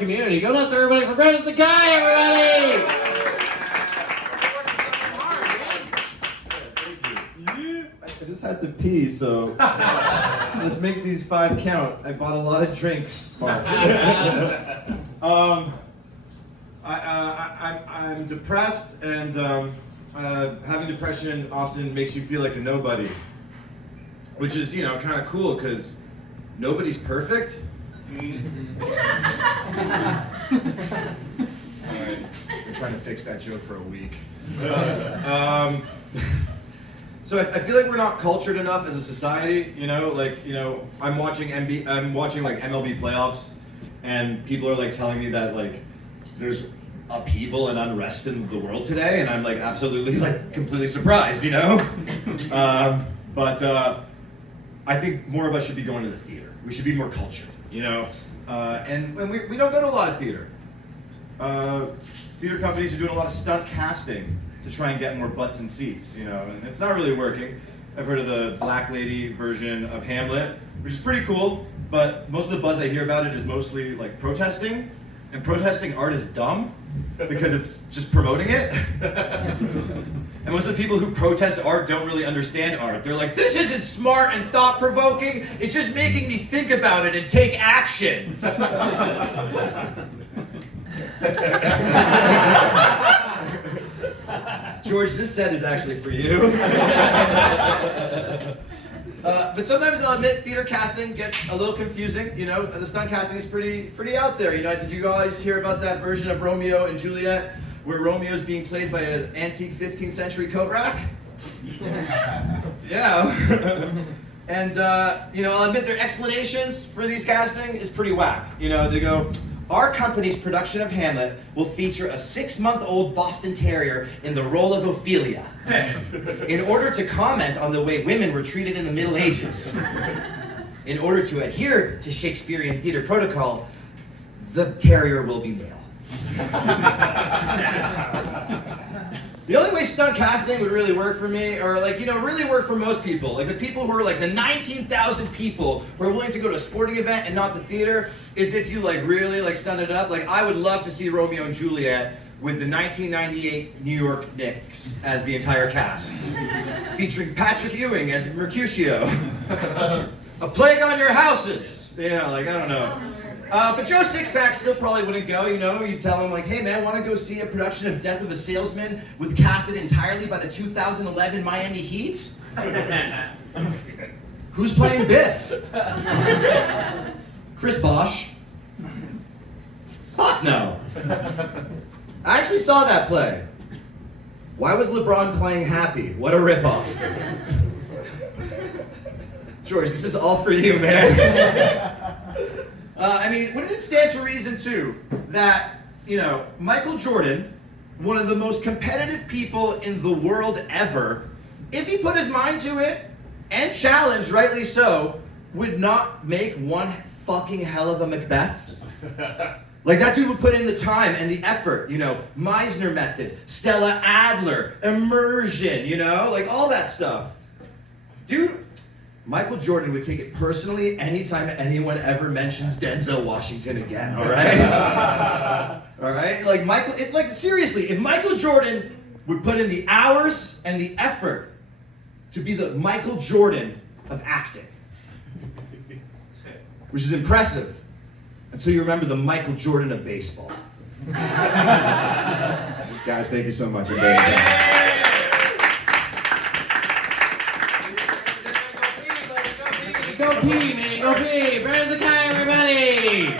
community. Go nuts, everybody, for Brandon Zakkai, everybody! I just had to pee, so let's make these 5 count. I bought a lot of drinks. I'm depressed, and having depression often makes you feel like a nobody, which is, you know, kind of cool because nobody's perfect. Alright, we're trying to fix that joke for a week. So I feel like we're not cultured enough as a society, you know, like, you know, I'm watching like MLB playoffs, and people are like telling me that like there's upheaval and unrest in the world today, and I'm like absolutely like completely surprised, you know. But I think more of us should be going to the theater. We should be more cultured, you know. And we don't go to a lot of theater. Theater companies are doing a lot of stunt casting to try and get more butts and seats, you know, and it's not really working. I've heard of the black lady version of Hamlet, which is pretty cool, but most of the buzz I hear about it is mostly like protesting, and protesting art is dumb because it's just promoting it. And most of the people who protest art don't really understand art. They're like, this isn't smart and thought-provoking, it's just making me think about it and take action. George, this set is actually for you. But sometimes I'll admit theater casting gets a little confusing. You know, the stunt casting is pretty out there. You know, did you guys hear about that version of Romeo and Juliet where Romeo is being played by an antique 15th century coat rack? Yeah. And you know, I'll admit their explanations for these casting is pretty whack. You know, they go, our company's production of Hamlet will feature a 6-month-old Boston Terrier in the role of Ophelia, in order to comment on the way women were treated in the Middle Ages. In order to adhere to Shakespearean theater protocol, the terrier will be male. The only way stunt casting would really work for me, or like, you know, really work for most people, like the people who are like the 19,000 people who are willing to go to a sporting event and not the theater, is if you like really like stunt it up. Like I would love to see Romeo and Juliet with the 1998 New York Knicks as the entire cast, featuring Patrick Ewing as Mercutio. A Plague on Your Houses, you know, like I don't know. But Joe Sixpack still probably wouldn't go, you know. You'd tell him like, hey man, want to go see a production of Death of a Salesman with casted entirely by the 2011 Miami Heat? Who's playing Biff? Chris Bosh? Fuck no. I actually saw that play. Why was LeBron playing Happy? What a ripoff. George, this is all for you, man. I mean, wouldn't it stand to reason, too, that, you know, Michael Jordan, one of the most competitive people in the world ever, if he put his mind to it, and challenged, rightly so, would not make one fucking hell of a Macbeth? Like, that dude would put in the time and the effort, you know, Meisner method, Stella Adler, immersion, you know, like all that stuff. Dude, Michael Jordan would take it personally anytime anyone ever mentions Denzel Washington again, all right? All right? Like, like, seriously, if Michael Jordan would put in the hours and the effort to be the Michael Jordan of acting, which is impressive, until you remember the Michael Jordan of baseball. Guys, thank you so much. Go pee, man, go pee! Brandon Zakkai, everybody!